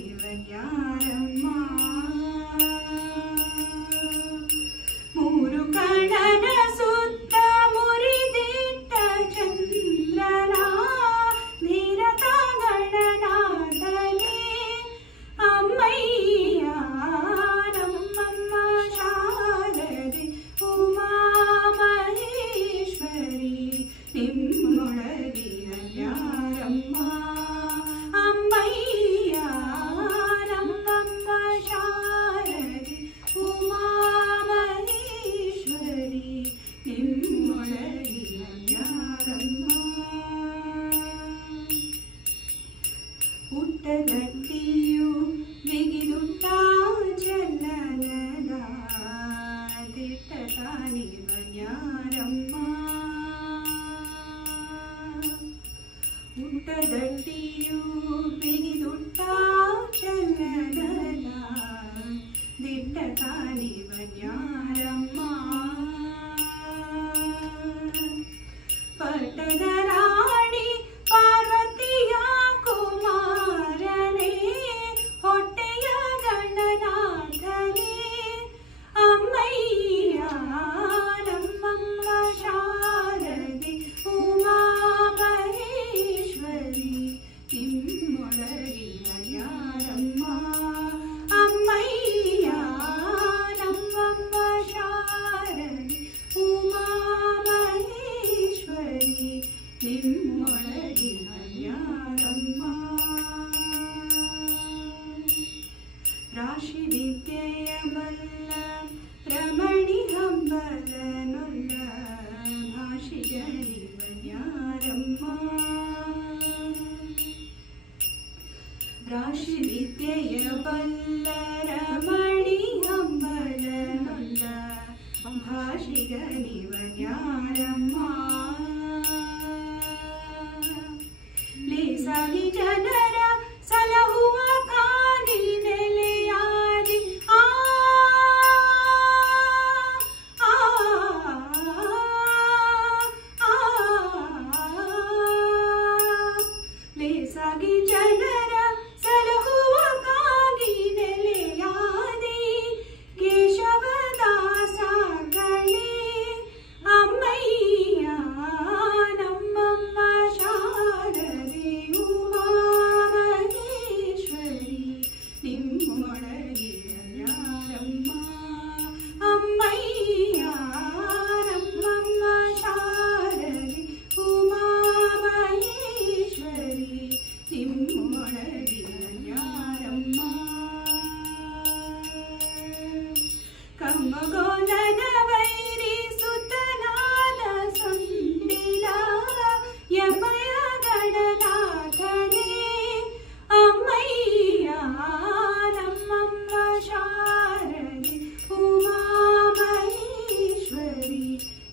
ಇವನ್ಯಾರಮ್ಮ ಮೂರು ಕಣನ ಸುತ್ತ ಮುರಿದಿಟ್ಟ ಚಂದ್ರನ ಧೀರತ ಗಣನಾಥನೇ ಅಮ್ಮಯ್ಯ ನಮ್ಮಮ್ಮ ಶಾರದೆ ಉಮಾ ಮಹೇಶ್ವರಿ ನಿಮ್ಮೊಳಗಿನ ಯಾರಮ್ಮ ಅಮ್ಮಯ್ಯ ನಮ್ಮಮ್ಮ ಶಾರದೆ ಉಮಾ ಮಹೇಶ್ವರಿ ನಿಮ್ಮೊಳಗಿನ ಯಾರಮ್ಮ ಹುಟ್ಟಗಟ್ಟಿಯು ಬಿಗಿದುಟ್ಟ ಜಲನದ ದಿಟ್ಟ ತಾನಿವನ್ಯಾರಮ್ಮ ಹುಟ್ಟಗಟ್ಟಿಯು ಬಿಗಿದುಟ್ಟ ಜಲನದ ದಿಟ್ಟ ತಾನಿವನ್ಯಾರಮ್ಮ ಪಟ್ಟದ ರಾಣಿ ಪಾರ್ವತಿಯ ಕುಮಾರನೇ ಹೊಟ್ಟೆಯ ಗಣನಾಥನೇ ಅಮ್ಮಯ್ಯ ನಮ್ಮಮ್ಮ ಶಾರದೆ ಉಮಾ ಮಹೇಶ್ವರಿ ನಿಮ್ಮೊಳಗಿನ ಯಾರಮ್ಮ ಅಮ್ಮಯ್ಯ ನಮ್ಮಮ್ಮ ಶಾರದೆ ಉಮಾ ಮಹೇಶ್ವರಿ ನಿಮ್ಮೊಳಗಿನ ಯಾರಮ್ಮ ರಾಶಿ ವಿದ್ಯೆಯ ಬಲ್ಲ ರಮಣಿ ಹಂಬಲನುಲ್ಲ ಭಾಷಿಗರಿವನ್ಯಾರಮ್ಮ ರಾಶಿ ವಿದ್ಯೆಯ ಬಲ್ಲ ರಮಣಿ ಹಂಬಲನುಲ್ಲ ಭಾಷಿಗರಿವನ್ಯಾರಮ್ಮ ಲೇಸಾಗಿ ಜನರ ಸಲಹುವ ಕಾದಿ ನೆಲೆಯಾದಿ ಲೇಸಾಗಿ ಜನರ ಸಲಹುವ ಕಾದಿ ನೆಲೆಯಾದಿ ಕೇಶವದಾಸ ಗಣೇ ಅಮ್ಮಯ್ಯ ನಮ್ಮಮ್ಮ ಶಾರದೆ ಉಮಾ ಮಹೇಶ್ವರಿ ನಿಮ್ಮೊಳಗಿನ ಯಾರಮ್ಮ ಅಮ್ಮಯ್ಯ ನಮ್ಮಮ್ಮ ಶಾರದೆ ಉಮಾ ಮಹೇಶ್ವರಿ ನಿಮ್ಮೊಳಗಿನ ಯಾರಮ್ಮ ಕಮ್ಮಗೋಲನ ವೈರಿ ಸುತನಾದ ಸೊಂಡಿಲ ಯಮಯ ಗಣನಾಥನೇ ಅಮ್ಮಯ್ಯ ನಮ್ಮಮ್ಮ ಶಾರದೆ ಉಮಾ ಮಹೇಶ್ವರಿ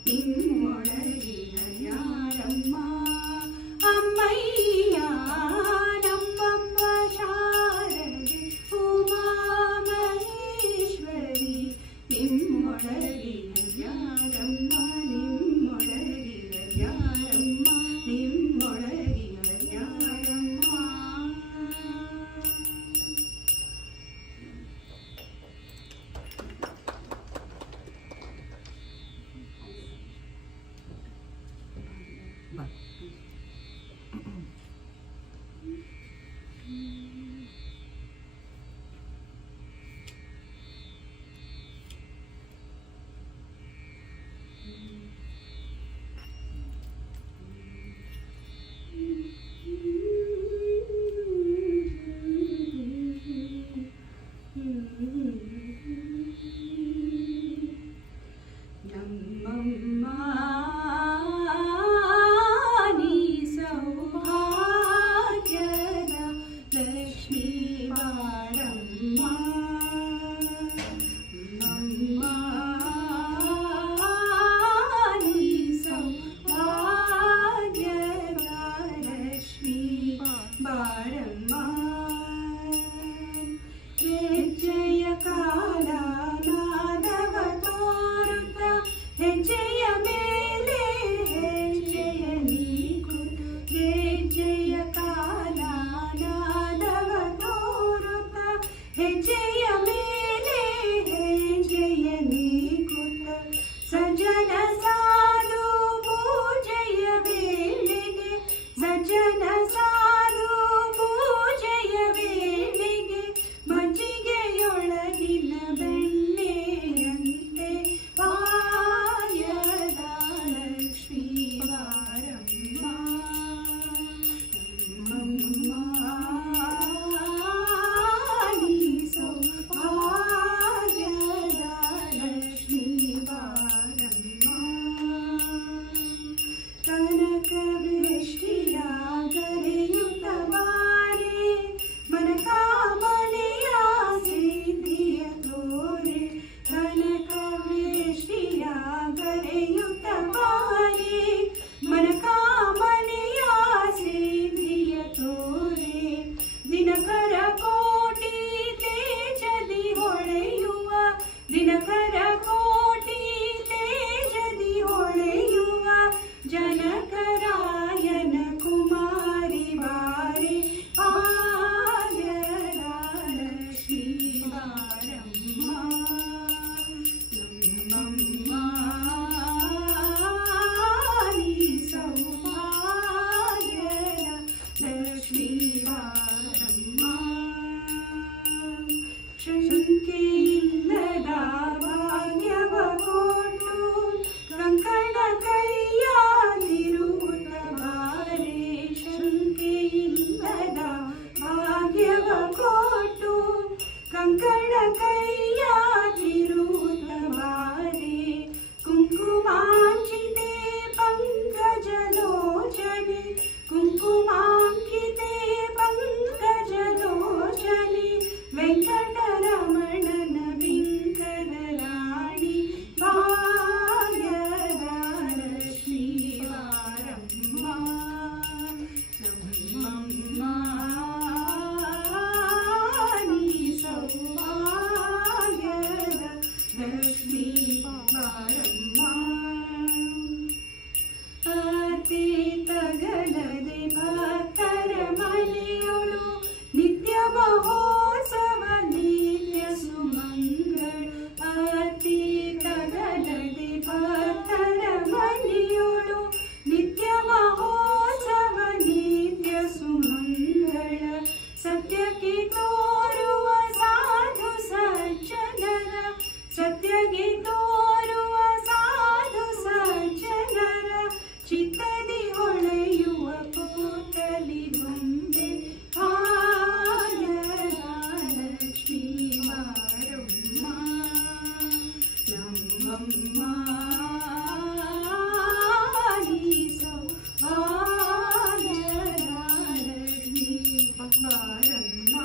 ನಿಮ್ಮೊಳಗಿನ ಯಾರಮ್ಮ ಅಮ್ಮಯ್ಯ ನಮ್ಮಮ್ಮ ಶಾರದೆ ಉಮಾ ಮಹೇಶ್ವರಿ ನಿಮ್ಮೊಳಗಿನ ಯಾರಮ್ಮ ನಿಮ್ಮೊಳಗಿನ ಯಾರಮ್ಮ ನಿಮ್ಮೊಳಗಿನ ಯಾರಮ್ಮ ನಮ್ಮಮ್ಮ ನೀ ಸೌಭಾಗ್ಯದ ಲಕ್ಷ್ಮೀ ಬಾರಮ್ಮ ನಮ್ಮಮ್ಮ ನೀ ಸೌಭಾಗ್ಯದ ಲಕ್ಷ್ಮೀ ಬಾರಮ್ಮ ಹೆಜ್ಜೆಯ ಕಾಲ ನಾದವ ತೋರುತ್ತ ಹೆಜ್ಜೆಯ ಮೇಲೆ ಹೆಜ್ಜೆಯ ನೀ ಕೂತು ಹೆಜ್ಜೆಯ ಕಾಲ ನಾದವ ತೋರುತ್ತ ಹೆಜ್ಜೆಯ ಮೇಲೆ ಹೆಜ್ಜೆಯ ನೀಕುತ್ತ ಸಜ್ಜನ ಸಾಧು ಪೂಜೆಯ ವೇಳೆಗೆ ಸಜ್ಜನ ಸಾಧು ಪೂಜೆಯ ವೇಳೆಗೆ ಮಜ್ಜಿಗೆಯೊಳಗಿನ ಬೆಣ್ಣೆಯಂತೆ ಪಾಯದ ಲಕ್ಷ್ಮೀ ಬಾರಮ್ಮ ನೀ ಸೌಭಾಗ್ಯದ ಲಕ್ಷ್ಮೀ ಬಾರಮ್ಮ ಕನಕ ವೃಷ್ಟಿಯ ಗರೆಯುತ್ತ ಬಾರೆ ಮನಕಾಮನೆಯ ಸಿದ್ಧಿಯ ತೋರೆ ಕನಕ ವೃಷ್ಟಿಯ ಗರೆಯುತ್ತ ಬಾರೆ ಮನಕಾಮನೆಯ ಸಿದ್ಧಿಯ ತೋರೆ ದಿನಕರ ಕೋಟಿ ತೇಜದಿ ಹೊಳೆಯುವ ದಿನಕರ ಕೋಟಿ ತೇಜದಿ ಹೊಳೆಯುವ ಜನಕರಾಯನ ಕುಮಾರಿ ಬಾರಿ ಆರ್ಯರ ಲಕ್ಷ್ಮೀ ಬಾರಮ್ಮ ನಮ್ಮಮ್ಮ ನೀ ಸೌಭಾಗ್ಯದ ಲಕ್ಷ್ಮೀ ಬಾರಮ್ಮ ಶಂಕೆಯಿಲ್ಲದ ಭಾಗ್ಯವ ಕೊಟ್ಟು ಕಂಕಣ ಕೈಯಾದಿರುವುದ ಬಾರೆ ಶಂಕೆಯಿಲ್ಲದ ಭಾಗ್ಯವ ಕೊಟ್ಟು ಕಂಕಣ ಕೈಯಾದಿರುವುದ ಬಾರೆ ಕುಂಕುಮಾಂಚಿತೆ ಪಂಕಜಲೋಚನೆ ಕುಂಕುಮಾಂಕಿತೆ ಪಂಕಜಲೋಚನೆ ವೆಂಕಟರಮಣನ ಬಿಂಕದ ರಾಣಿ ಭಾಗ್ಯದ ಲಕ್ಷ್ಮೀ ಬಾರಮ್ಮ ನಮ್ಮಮ್ಮ ನೀ ಸೌಭಾಗ್ಯದ ಲಕ್ಷ್ಮೀ ಬಾರಮ್ಮ ಆತಿ ತಗಲದೆ ಭಕ್ತರ ಮನೆಯೊಳು ನಿತ್ಯ ಮಹೋತ್ಸವ ನಿತ್ಯ ಸುಮಂಗಳು ಆತಿ ತಗಲದೆ ಭಕ್ತರ ಮನೆಯೊಳು ನಿತ್ಯ ಮಹೋತ್ಸವ ನಿತ್ಯ ಸುಮಂಗಳ ಸತ್ಯಕ್ಕೆ ತೋರುವ ಸಾಧು ಸಜ್ಜನರ ಸತ್ಯಗೆ ತೋರುವ ಸಾಧು ಸಜ್ಜನರ ಚಿತ್ತದಿ ಹೊಳೆಯುವ ಪುತ್ತಲಿ ಗೊಂಬೆ ಆಯರ ಲಕ್ಷ್ಮೀ ಬಾರಮ್ಮ ನಮ್ಮಮ್ಮ ನೀ ಸೌಭಾಗ್ಯದ ಲಕ್ಷ್ಮೀ ಬಾರಮ್ಮ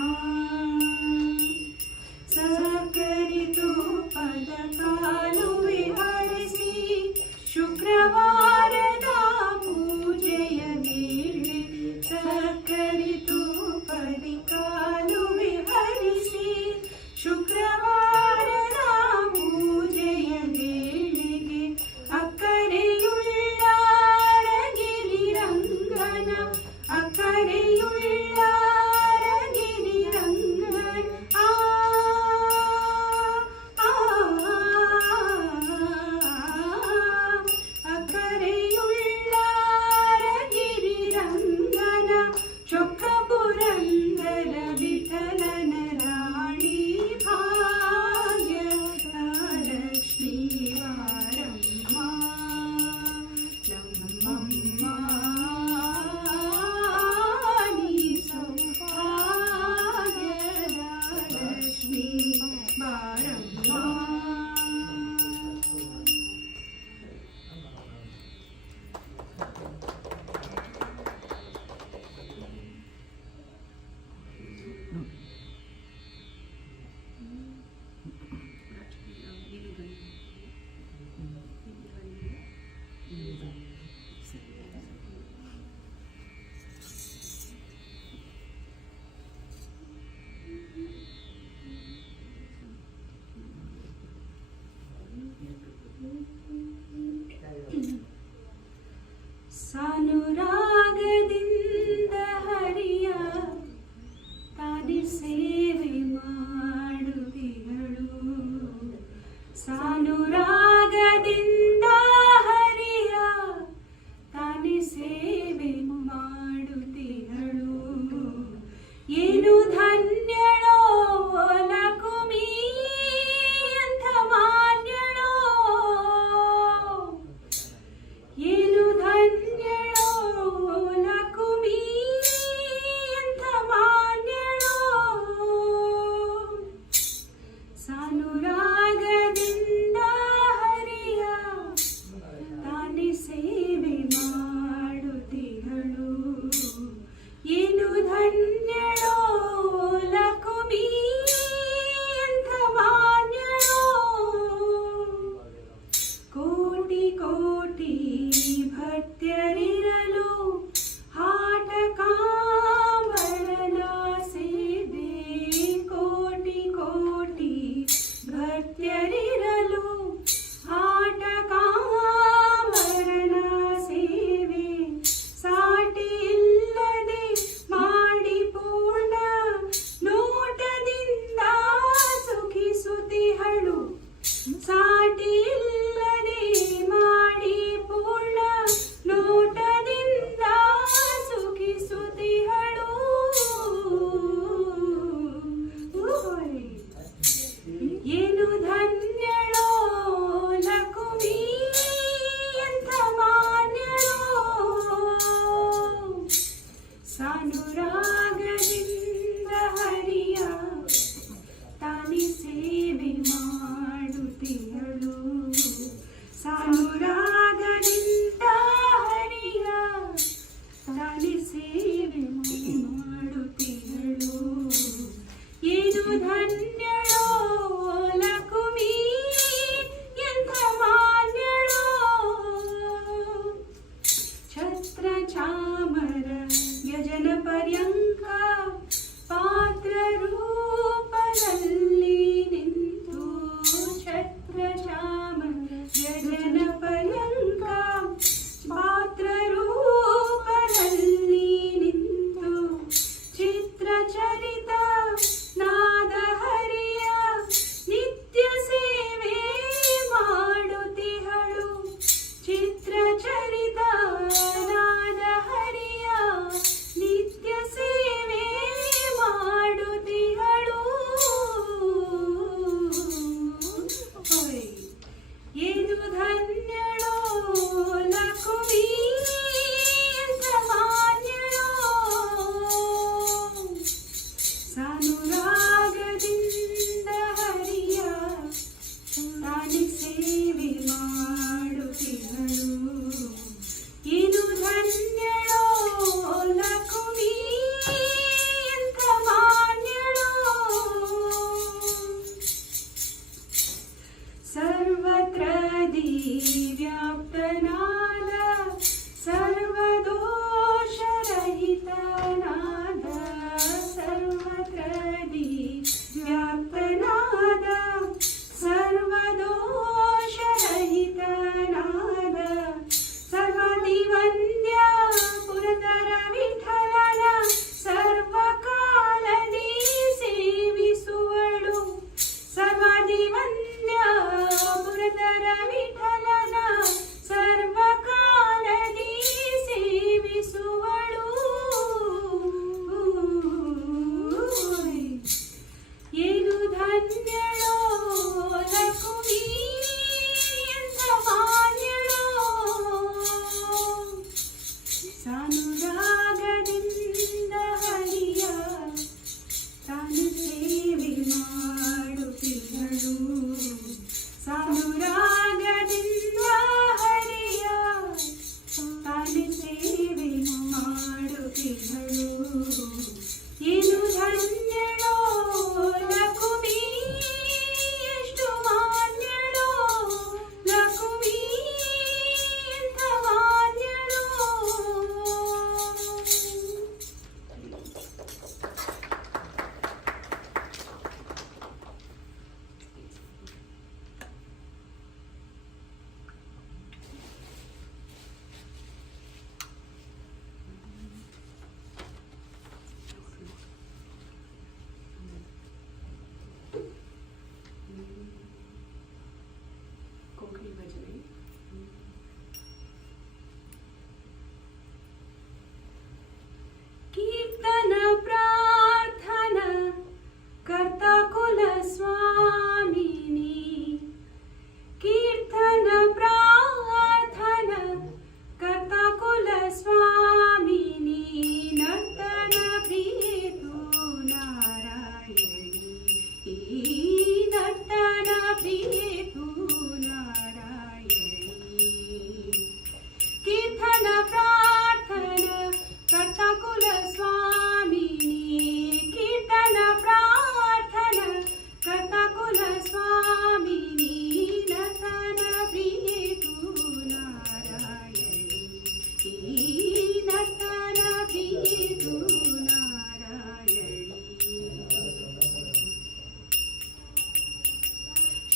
ಸಕರಿತು ಪದ ಕಾಲುವೆ ಹರಿಸಿ ಶುಕ್ರವಾರದ ಪೂಜೆಯ ವೇಳೆ ಸಕರಿತು ಪದಿ ಕಾಲುವೆ ಹರಿಸಿ ಶುಕ್ರವಾರದ ಪೂಜೆಯ ವೇಳೆಗೆ ಅಕ್ಕರೆಯುಳ್ಳ ಗಿರಿರಂಗನ ಅಕ್ಕರೆಯುಳ್ಳ ಗಿರಿರಂಗನ ಅಕ್ಕರೆಯುಳ್ಳ ಗಿರಿರಂಗನ ಚೊಕ್ಕ ಪುರಂದರ ವಿಠಲನ ರಾಣಿ ಭಾಗ್ಯದ ಲಕ್ಷ್ಮೀ ಬಾರಮ್ಮ ನಮ್ಮಮ್ಮ ನೀ ಸೌಭಾಗ್ಯದ ಲಕ್ಷ್ಮೀ ಬಾರಮ್ಮ ಸಾನುರಾಗದಿಂದ ತಾನೆ ಸೇವೆ ಮಾಡಿ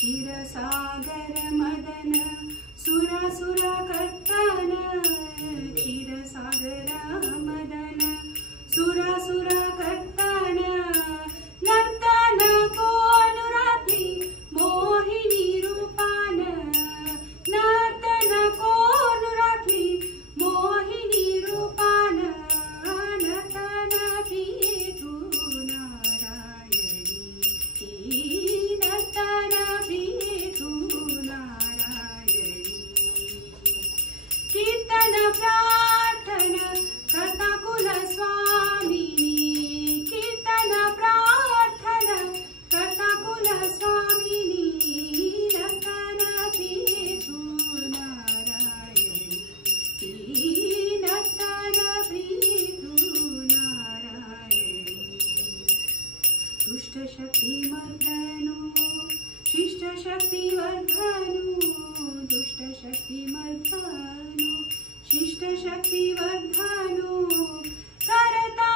क्षीरसागर मदन सुरासुर कर्तन क्षीरसागर मदन सुरासुर कर्तन नर्तन कोनुरात्री मोहिनी रूपान नर्तन कोनुरात्री मोहिनी रूपान नर्तन प्रिये तू नारायणी नर्तन प्रिये तू नारायणी कीर्तन प्रार्थन करता कुल स्वामिनी कीर्तन प्रार्थन करता कुल स्वामिनी नर्तन प्रिये तू नारायणी नर्तन प्रिये तू नारायणी दुष्ट शक्ती मर्दनो शिष्ट शक्ती वर्धनो दुष्ट शक्ती मर्दनो शिष्ट शक्ती वर्धनो करता